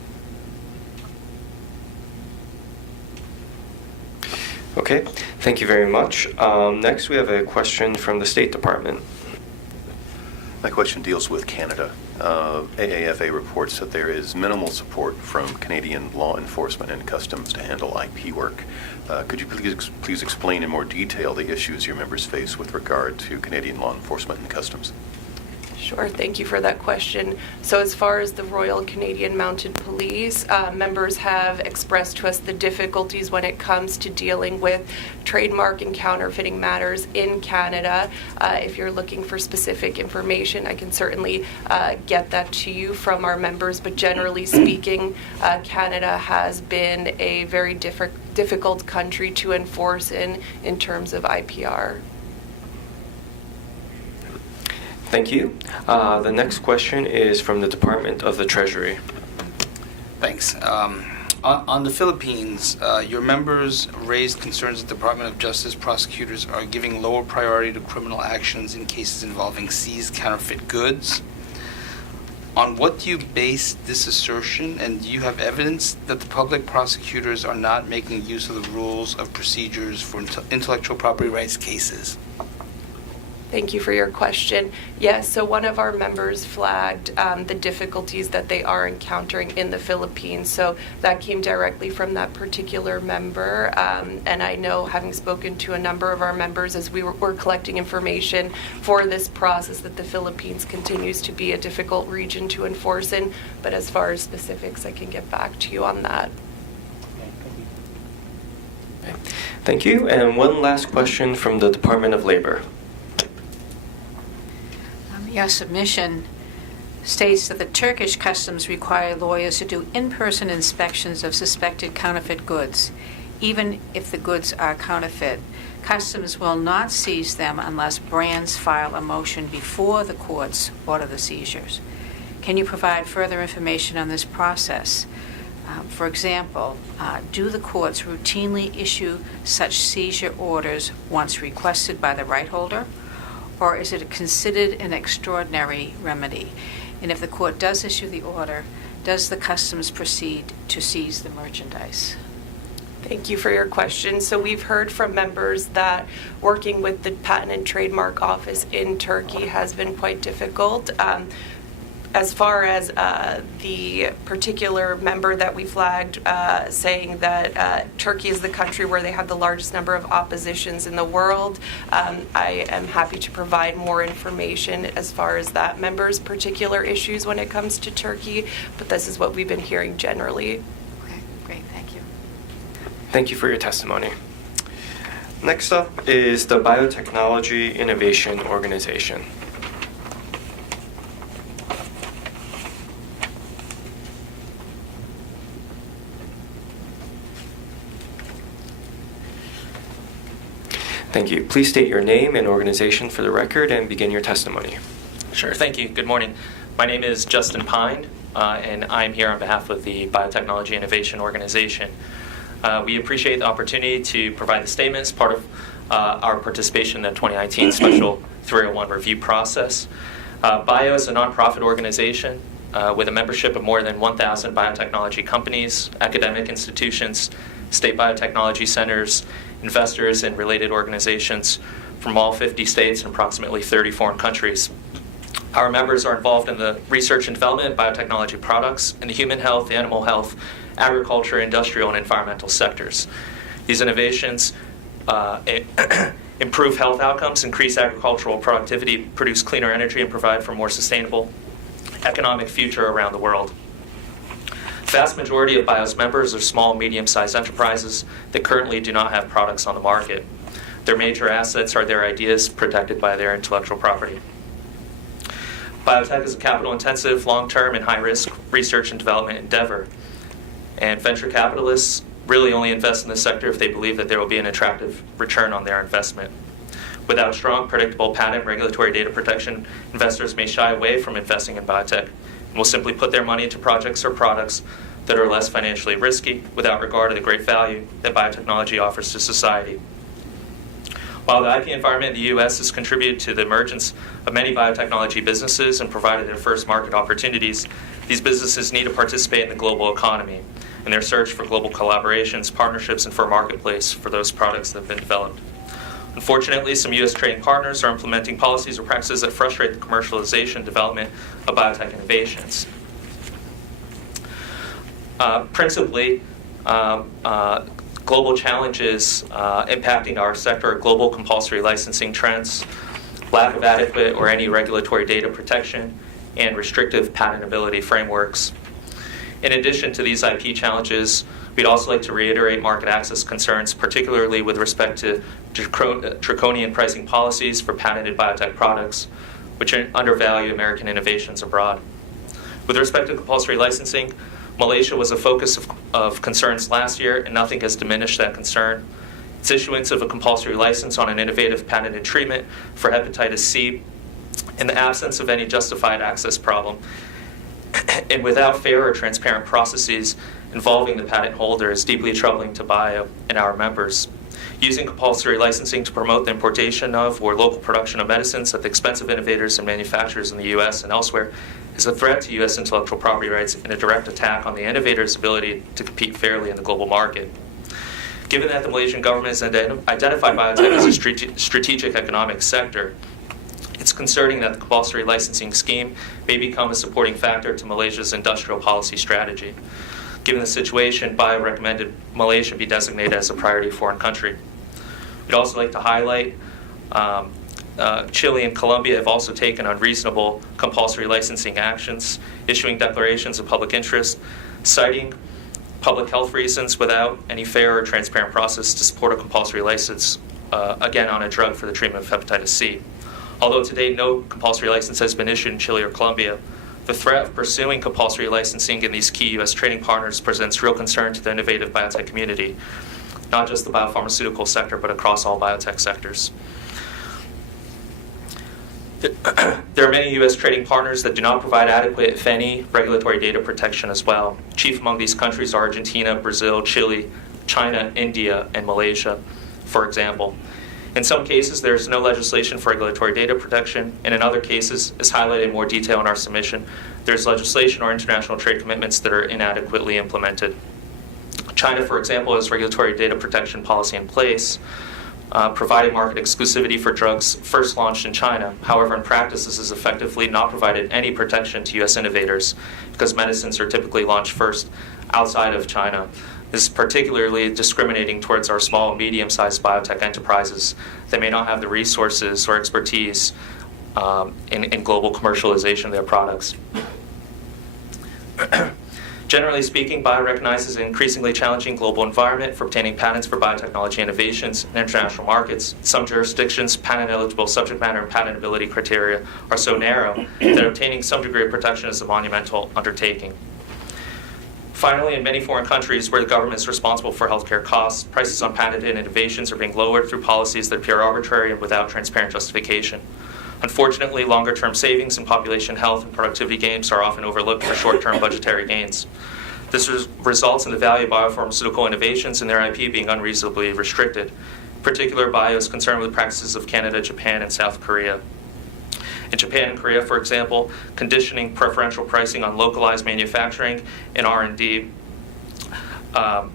Okay, thank you very much. Next, we have a question from the State Department. My question deals with Canada. AAFA reports that there is minimal support from Canadian law enforcement and customs to handle IP work. Could you please explain in more detail the issues your members face with regard to Canadian law enforcement and customs? Sure, thank you for that question. So as far as the Royal Canadian Mounted Police, members have expressed to us the difficulties when it comes to dealing with trademark and counterfeiting matters in Canada. If you're looking for specific information, I can certainly get that to you from our members, but generally speaking, Canada has been a very difficult country to enforce in terms of IPR. Thank you. The next question is from the Department of the Treasury. Thanks. On the Philippines, your members raised concerns that the Department of Justice prosecutors are giving lower priority to criminal actions in cases involving seized counterfeit goods. On what do you base this assertion, and do you have evidence that the public prosecutors are not making use of the rules of procedures for intellectual property rights cases? Thank you for your question. Yes, so one of our members flagged the difficulties that they are encountering in the Philippines. So that came directly from that particular member. And I know, having spoken to a number of our members as we were collecting information for this process, that the Philippines continues to be a difficult region to enforce in. But as far as specifics, I can get back to you on that. Thank you. And one last question from the Department of Labor. Your submission states that the Turkish customs require lawyers to do in-person inspections of suspected counterfeit goods. Even if the goods are counterfeit, customs will not seize them unless brands file a motion before the courts order the seizures. Can you provide further information on this process? For example, do the courts routinely issue such seizure orders once requested by the right holder? Or is it considered an extraordinary remedy? And if the court does issue the order, does the customs proceed to seize the merchandise? Thank you for your question. So we've heard from members that working with the Patent and Trademark Office in Turkey has been quite difficult. As far as the particular member that we flagged saying that Turkey is the country where they have the largest number of oppositions in the world, I am happy to provide more information as far as that member's particular issues when it comes to Turkey, but this is what we've been hearing generally. Okay, great, thank you. Thank you for your testimony. Next up is the Biotechnology Innovation Organization. Thank you. Please state your name and organization for the record and begin your testimony. Sure, thank you. Good morning. My name is Justin Pine, and I'm here on behalf of the Biotechnology Innovation Organization. We appreciate the opportunity to provide the statement as part of our participation in the 2019 Special 301 review process. BIO is a nonprofit organization with a membership of more than 1,000 biotechnology companies, academic institutions, state biotechnology centers, investors, and related organizations from all 50 states and approximately 30 foreign countries. Our members are involved in the research and development of biotechnology products in the human health, animal health, agriculture, industrial, and environmental sectors. These innovations improve health outcomes, increase agricultural productivity, produce cleaner energy, and provide for a more sustainable economic future around the world. The vast majority of BIO's members are small, medium-sized enterprises that currently do not have products on the market. Their major assets are their ideas protected by their intellectual property. Biotech is a capital-intensive, long-term, and high-risk research and development endeavor. And venture capitalists really only invest in this sector if they believe that there will be an attractive return on their investment. Without strong, predictable patent and regulatory data protection, investors may shy away from investing in biotech and will simply put their money into projects or products that are less financially risky without regard to the great value that biotechnology offers to society. While the IP environment in the U.S. has contributed to the emergence of many biotechnology businesses and provided their first market opportunities, these businesses need to participate in the global economy in their search for global collaborations, partnerships, and for a marketplace for those products that have been developed. Unfortunately, some U.S. trading partners are implementing policies or practices that frustrate the commercialization and development of biotech innovations. Principally, global challenges impacting our sector are global compulsory licensing trends, lack of adequate or any regulatory data protection, and restrictive patentability frameworks. In addition to these IP challenges, we'd also like to reiterate market access concerns, particularly with respect to draconian pricing policies for patented biotech products, which undervalue American innovations abroad. With respect to compulsory licensing, Malaysia was a focus of concerns last year, and nothing has diminished that concern. Its issuance of a compulsory license on an innovative patented treatment for hepatitis C in the absence of any justified access problem and without fair or transparent processes involving the patent holder is deeply troubling to BIO and our members. Using compulsory licensing to promote the importation of or local production of medicines at the expense of innovators and manufacturers in the U.S. and elsewhere is a threat to U.S. intellectual property rights and a direct attack on the innovator's ability to compete fairly in the global market. Given that the Malaysian government has identified biotech as a strategic economic sector, it's concerning that the compulsory licensing scheme may become a supporting factor to Malaysia's industrial policy strategy. Given the situation, BIO recommended Malaysia be designated as a priority foreign country. We'd also like to highlight Chile and Colombia have also taken unreasonable compulsory licensing actions, issuing declarations of public interest, citing public health reasons without any fair or transparent process to support a compulsory license, again on a drug for the treatment of hepatitis C. Although to date no compulsory license has been issued in Chile or Colombia, the threat of pursuing compulsory licensing in these key U.S. trading partners presents real concern to the innovative biotech community, not just the biopharmaceutical sector, but across all biotech sectors. There are many U.S. trading partners that do not provide adequate, if any, regulatory data protection as well. Chief among these countries are Argentina, Brazil, Chile, China, India, and Malaysia, for example. In some cases, there is no legislation for regulatory data protection, and in other cases, as highlighted in more detail in our submission, there's legislation or international trade commitments that are inadequately implemented. China, for example, has regulatory data protection policy in place, providing market exclusivity for drugs first launched in China. However, in practice, this has effectively not provided any protection to U.S. innovators because medicines are typically launched first outside of China. This is particularly discriminating towards our small and medium-sized biotech enterprises that may not have the resources or expertise in global commercialization of their products. Generally speaking, BIO recognizes an increasingly challenging global environment for obtaining patents for biotechnology innovations in international markets. In some jurisdictions, patent-eligible subject matter and patentability criteria are so narrow that obtaining some degree of protection is a monumental undertaking. Finally, in many foreign countries where the government is responsible for healthcare costs, prices on patented innovations are being lowered through policies that appear arbitrary and without transparent justification. Unfortunately, longer-term savings in population health and productivity gains are often overlooked for short-term budgetary gains. This results in the value of biopharmaceutical innovations and their IP being unreasonably restricted. In particular, BIO is concerned with the practices of Canada, Japan, and South Korea. In Japan and Korea, for example, conditioning preferential pricing on localized manufacturing and R&D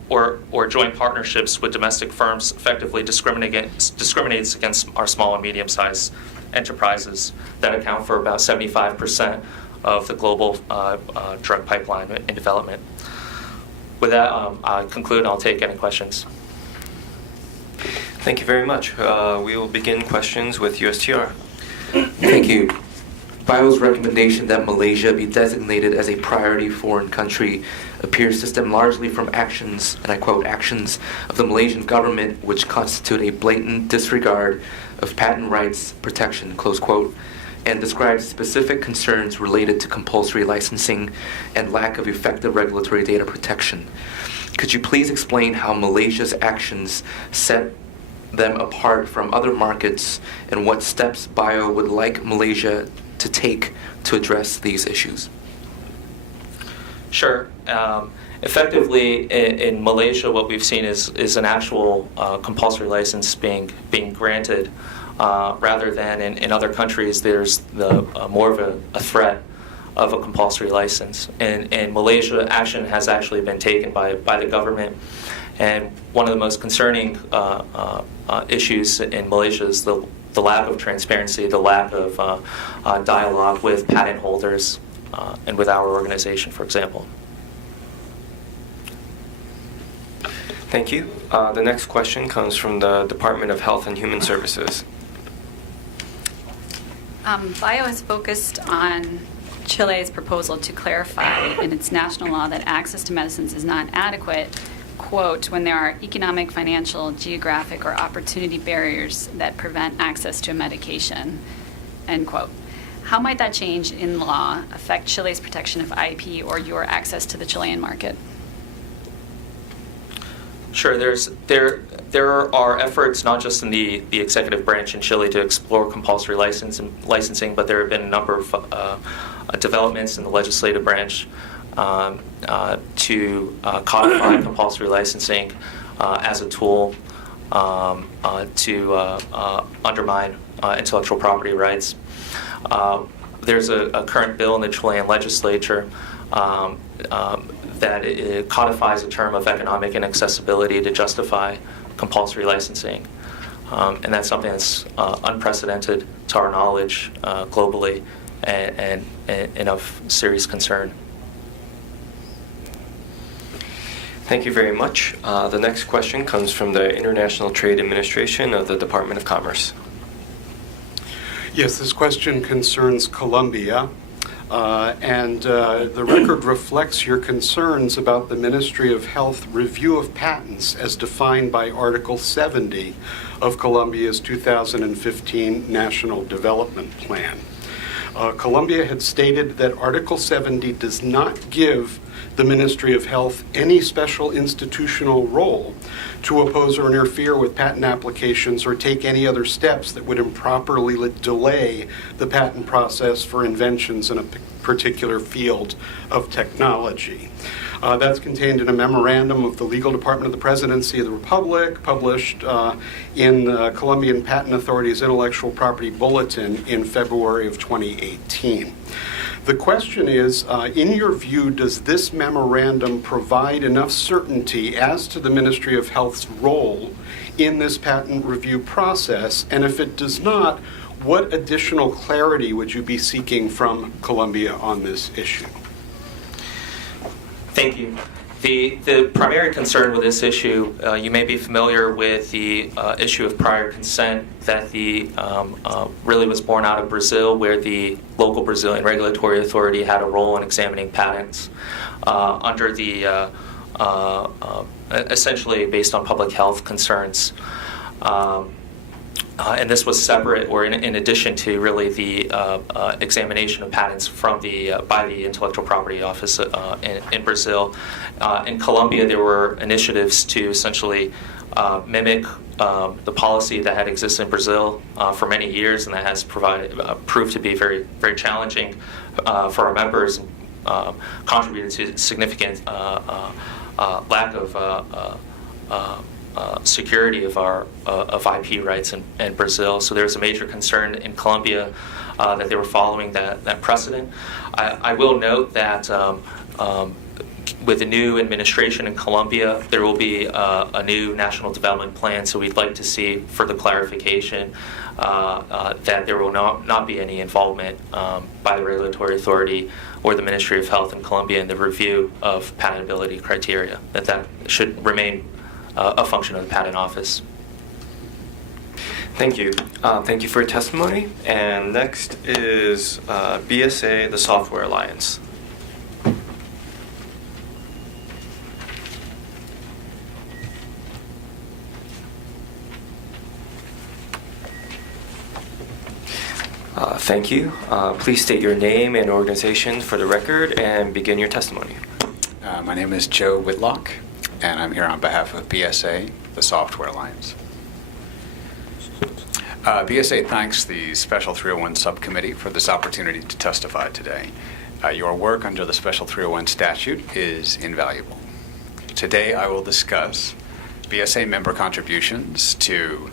or joint partnerships with domestic firms effectively discriminates against our small and medium-sized enterprises that account for about 75% of the global drug pipeline in development. With that, I conclude and I'll take any questions. Thank you very much. We will begin questions with USTR. Thank you. BIO's recommendation that Malaysia be designated as a priority foreign country appears to stem largely from actions, and I quote, actions of the Malaysian government which constitute a blatant disregard of patent rights protection, close quote, and describes specific concerns related to compulsory licensing and lack of effective regulatory data protection. Could you please explain how Malaysia's actions set them apart from other markets and what steps BIO would like Malaysia to take to address these issues? Sure. Effectively, in Malaysia, what we've seen is an actual compulsory license being granted, rather than in other countries there's more of a threat of a compulsory license. In Malaysia, action has actually been taken by the government, And one of the most concerning issues in Malaysia is the lack of transparency, the lack of dialogue with patent holders and with our organization, for example. Thank you. The next question comes from the Department of Health and Human Services. BIO has focused on Chile's proposal to clarify in its national law that access to medicines is not adequate, quote, when there are economic, financial, geographic, or opportunity barriers that prevent access to a medication, end quote. How might that change in law affect Chile's protection of IP or your access to the Chilean market? Sure. There are efforts not just in the executive branch in Chile to explore compulsory licensing, but there have been a number of developments in the legislative branch to codify compulsory licensing as a tool to undermine intellectual property rights. There's a current bill in the Chilean legislature that it codifies a term of economic inaccessibility to justify compulsory licensing. And that's something that's unprecedented to our knowledge globally and of serious concern. Thank you very much. The next question comes from the International Trade Administration of the Department of Commerce. Yes, this question concerns Colombia. The record reflects your concerns about the Ministry of Health review of patents as defined by Article 70 of Colombia's 2015 National Development Plan. Colombia had stated that Article 70 does not give the Ministry of Health any special institutional role to oppose or interfere with patent applications or take any other steps that would improperly delay the patent process for inventions in a particular field of technology. That's contained in a memorandum of the Legal Department of the Presidency of the Republic, published in the Colombian Patent Authority's Intellectual Property Bulletin in February of 2018. The question is, in your view, does this memorandum provide enough certainty as to the Ministry of Health's role in this patent review process? And if it does not, what additional clarity would you be seeking from Colombia on this issue? Thank you. The primary concern with this issue, you may be familiar with the issue of prior consent that really was born out of Brazil, where the local Brazilian regulatory authority had a role in examining patents under the essentially based on public health concerns. And this was separate, or in addition to really the examination of patents from by the Intellectual Property Office in Brazil. In Colombia, there were initiatives to essentially mimic the policy that had existed in Brazil for many years, and that has proved to be very, very challenging for our members, and contributed to significant lack of security of our of IP rights in Brazil. So there's a major concern in Colombia that they were following that precedent. I will note that with the new administration in Colombia, there will be a new national development plan. So we'd like to see further clarification that there will not be any involvement by the regulatory authority or the Ministry of Health in Colombia in the review of patentability criteria. That should remain a function of the Patent Office. Thank you. Thank you for your testimony. And next is BSA, the Software Alliance. Thank you. Please state your name and organization for the record and begin your testimony. My name is Joe Whitlock, and I'm here on behalf of BSA, the Software Alliance. BSA thanks the Special 301 Subcommittee for this opportunity to testify today. Your work under the Special 301 statute is invaluable. Today I will discuss BSA member contributions to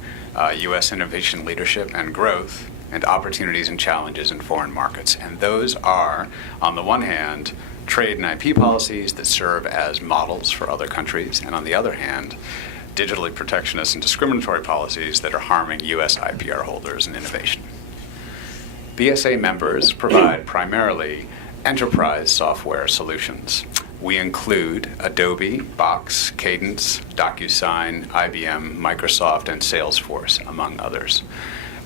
U.S. innovation leadership and growth, and opportunities and challenges in foreign markets. And those are, on the one hand, trade and IP policies that serve as models for other countries, and on the other hand, digitally protectionist and discriminatory policies that are harming U.S. IPR holders and innovation. BSA members provide primarily enterprise software solutions. We include Adobe, Box, Cadence, DocuSign, IBM, Microsoft, and Salesforce, among others.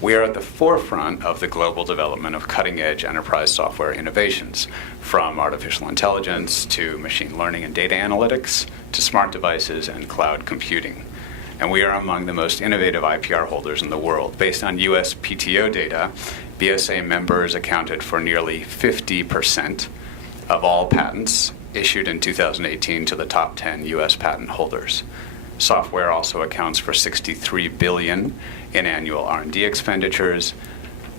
We are at the forefront of the global development of cutting-edge enterprise software innovations, from artificial intelligence to machine learning and data analytics to smart devices and cloud computing. And we are among the most innovative IPR holders in the world. Based on US PTO data, BSA members accounted for nearly 50% of all patents issued in 2018 to the top 10 US patent holders. Software also accounts for $63 billion in annual R&D expenditures,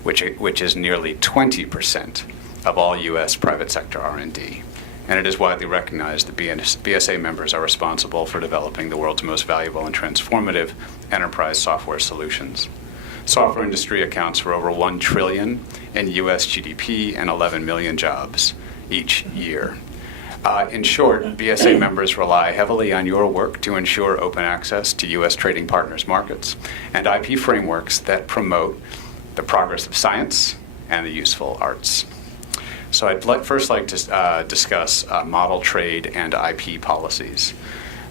which is nearly 20% of all U.S. private sector R&D. And it is widely recognized that BSA members are responsible for developing the world's most valuable and transformative enterprise software solutions. Software industry accounts for over $1 trillion in U.S. GDP and 11 million jobs each year. In short, BSA members rely heavily on your work to ensure open access to U.S. trading partners' markets and IP frameworks that promote the progress of science and the useful arts. So I'd first like to discuss model trade and IP policies.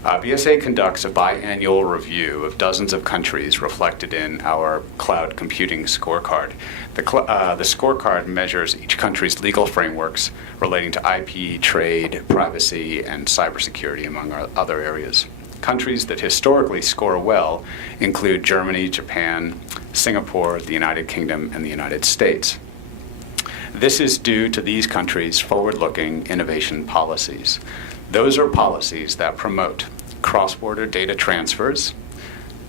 BSA conducts a biannual review of dozens of countries reflected in our cloud computing scorecard. The scorecard measures each country's legal frameworks relating to IP, trade, privacy, and cybersecurity, among other areas. Countries that historically score well include Germany, Japan, Singapore, the United Kingdom, and the United States. This is due to these countries' forward-looking innovation policies. Those are policies that promote cross-border data transfers,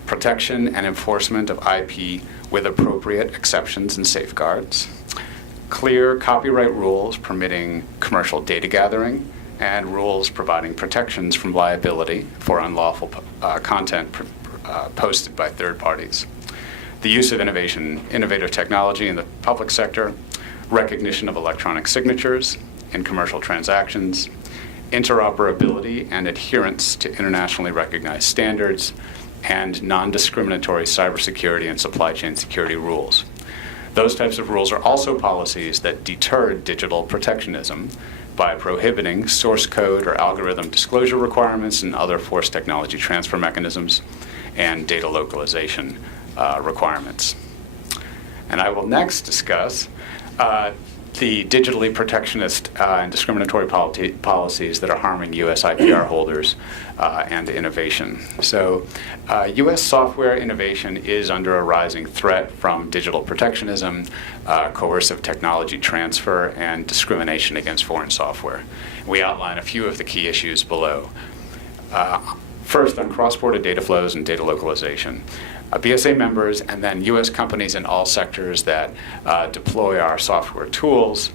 protection and enforcement of IP with appropriate exceptions and safeguards, clear copyright rules permitting commercial data gathering, and rules providing protections from liability for unlawful content posted by third parties. The use of innovative technology in the public sector, recognition of electronic signatures in commercial transactions, interoperability and adherence to internationally recognized standards, and non-discriminatory cybersecurity and supply chain security rules. Those types of rules are also policies that deter digital protectionism by prohibiting source code or algorithm disclosure requirements and other forced technology transfer mechanisms and data localization requirements. And I will next discuss the digitally protectionist and discriminatory policies that are harming U.S. IPR holders and innovation. So U.S. software innovation is under a rising threat from digital protectionism, coercive technology transfer, and discrimination against foreign software. We outline a few of the key issues below. First, on cross-border data flows and data localization. BSA members and then U.S. companies in all sectors that deploy our software tools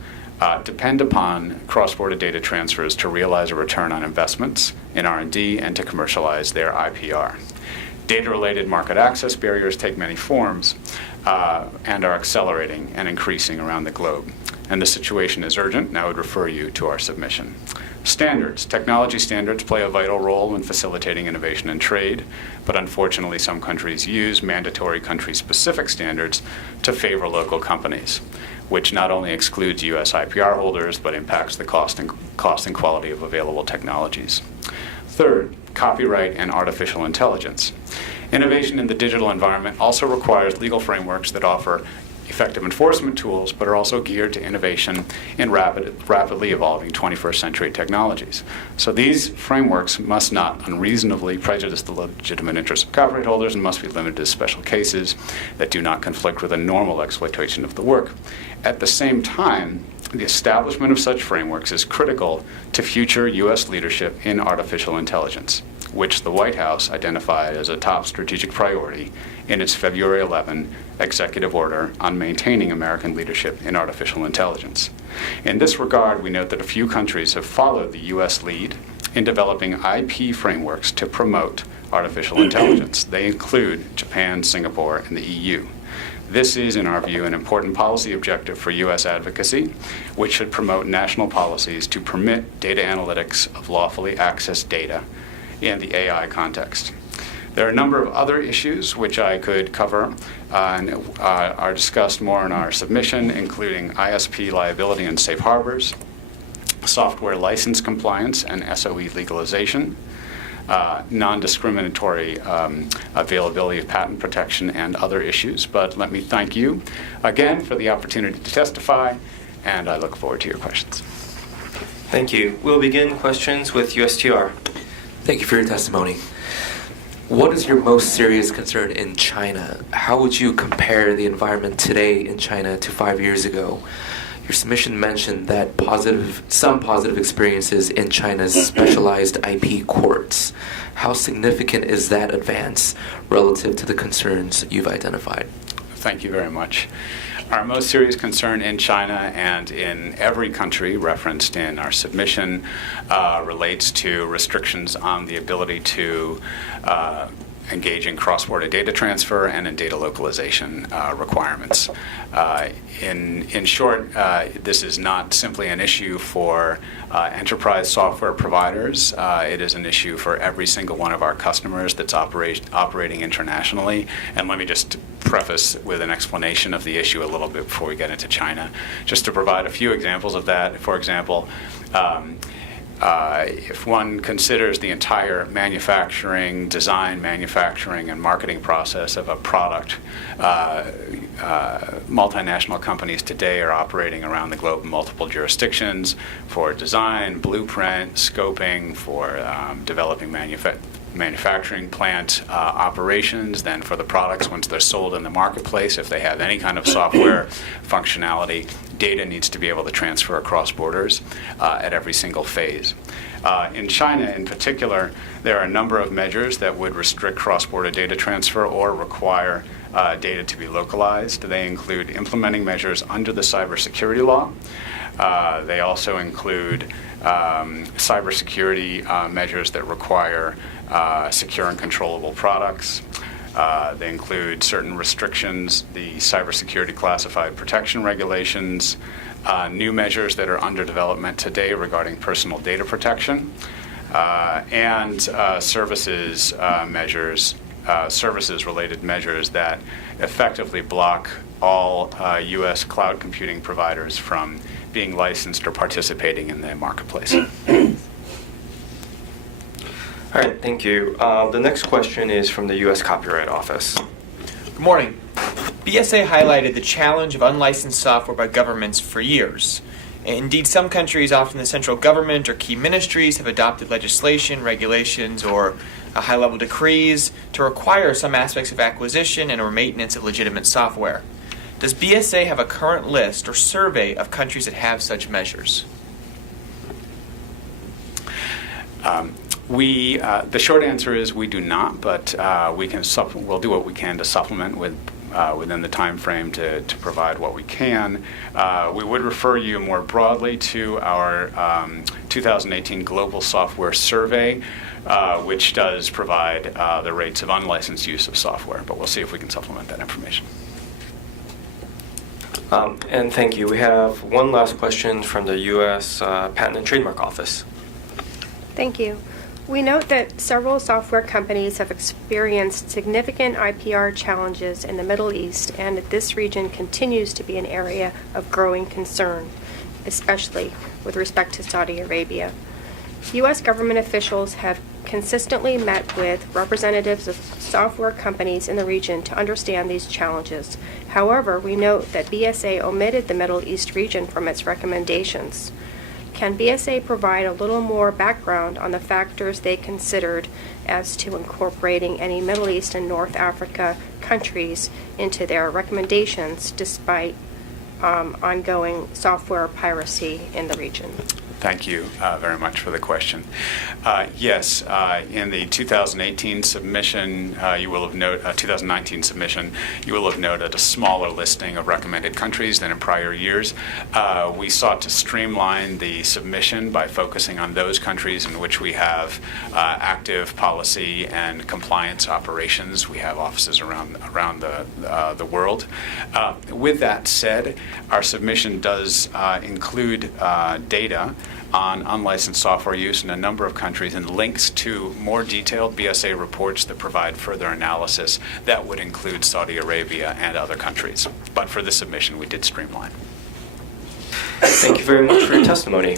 depend upon cross-border data transfers to realize a return on investments in R&D and to commercialize their IPR. Data-related market access barriers take many forms and are accelerating and increasing around the globe. And the situation is urgent, and I would refer you to our submission. Standards. Technology standards play a vital role in facilitating innovation and trade, but unfortunately some countries use mandatory country-specific standards to favor local companies, which not only excludes U.S. IPR holders, but impacts the cost and quality of available technologies. Third, copyright and artificial intelligence. Innovation in the digital environment also requires legal frameworks that offer effective enforcement tools, but are also geared to innovation in rapidly evolving 21st century technologies. So these frameworks must not unreasonably prejudice the legitimate interests of copyright holders and must be limited to special cases that do not conflict with a normal exploitation of the work. At the same time, the establishment of such frameworks is critical to future U.S. leadership in artificial intelligence, which the White House identified as a top strategic priority in its February 11 executive order on maintaining American leadership in artificial intelligence. In this regard, we note that a few countries have followed the U.S. lead in developing IP frameworks to promote artificial intelligence. They include Japan, Singapore, and the EU. This is, in our view, an important policy objective for U.S. advocacy, which should promote national policies to permit data analytics of lawfully accessed data in the AI context. There are a number of other issues which I could cover and are discussed more in our submission, including ISP liability and safe harbors, software license compliance and SOE legalization, non-discriminatory availability of patent protection, and other issues. But let me thank you again for the opportunity to testify, and I look forward to your questions. Thank you. We'll begin questions with USTR. Thank you for your testimony. What is your most serious concern in China? How would you compare the environment today in China to 5 years ago? Your submission mentioned that some positive experiences in China's specialized IP courts. How significant is that advance relative to the concerns you've identified? Thank you very much. Our most serious concern in China and in every country referenced in our submission relates to restrictions on the ability to engage in cross-border data transfer and in data localization requirements. In short, this is not simply an issue for enterprise software providers. It is an issue for every single one of our customers that's operating internationally. And let me just preface with an explanation of the issue a little bit before we get into China, just to provide a few examples of that. For example, if one considers the entire manufacturing, design, manufacturing, and marketing process of a product, multinational companies today are operating around the globe in multiple jurisdictions for design, blueprint, scoping, for developing manufacturing plant operations, then for the products once they're sold in the marketplace. If they have any kind of software functionality, data needs to be able to transfer across borders at every single phase. In China in particular, there are a number of measures that would restrict cross-border data transfer or require data to be localized. They include implementing measures under the cybersecurity law. They also include cybersecurity measures that require secure and controllable products. They include certain restrictions, the cybersecurity classified protection regulations, new measures that are under development today regarding personal data protection, and services-related measures that effectively block all U.S. cloud computing providers from being licensed or participating in the marketplace. All right, thank you. The next question is from the U.S. Copyright Office. Good morning. BSA highlighted the challenge of unlicensed software by governments for years. Indeed, some countries, often the central government or key ministries, have adopted legislation, regulations, or high-level decrees to require some aspects of acquisition and or maintenance of legitimate software. Does BSA have a current list or survey of countries that have such measures? The short answer is we do not, but we'll do what we can to supplement within the time frame to provide what we can. We would refer you more broadly to our 2018 Global Software Survey, which does provide the rates of unlicensed use of software, but we'll see if we can supplement that information. And thank you. We have one last question from the U.S. Patent and Trademark Office. Thank you. We note that several software companies have experienced significant IPR challenges in the Middle East, and that this region continues to be an area of growing concern, especially with respect to Saudi Arabia. U.S. government officials have consistently met with representatives of software companies in the region to understand these challenges. However, we note that BSA omitted the Middle East region from its recommendations. Can BSA provide a little more background on the factors they considered as to incorporating any Middle East and North Africa countries into their recommendations despite ongoing software piracy in the region? Thank you very much for the question. Yes, in the 2018 submission, you will have 2019 submission, you will have noted a smaller listing of recommended countries than in prior years. We sought to streamline the submission by focusing on those countries in which we have active policy and compliance operations. We have offices around the world. With that said, our submission does include data on unlicensed software use in a number of countries and links to more detailed BSA reports that provide further analysis that would include Saudi Arabia and other countries. But for this submission, we did streamline. Thank you very much for your testimony.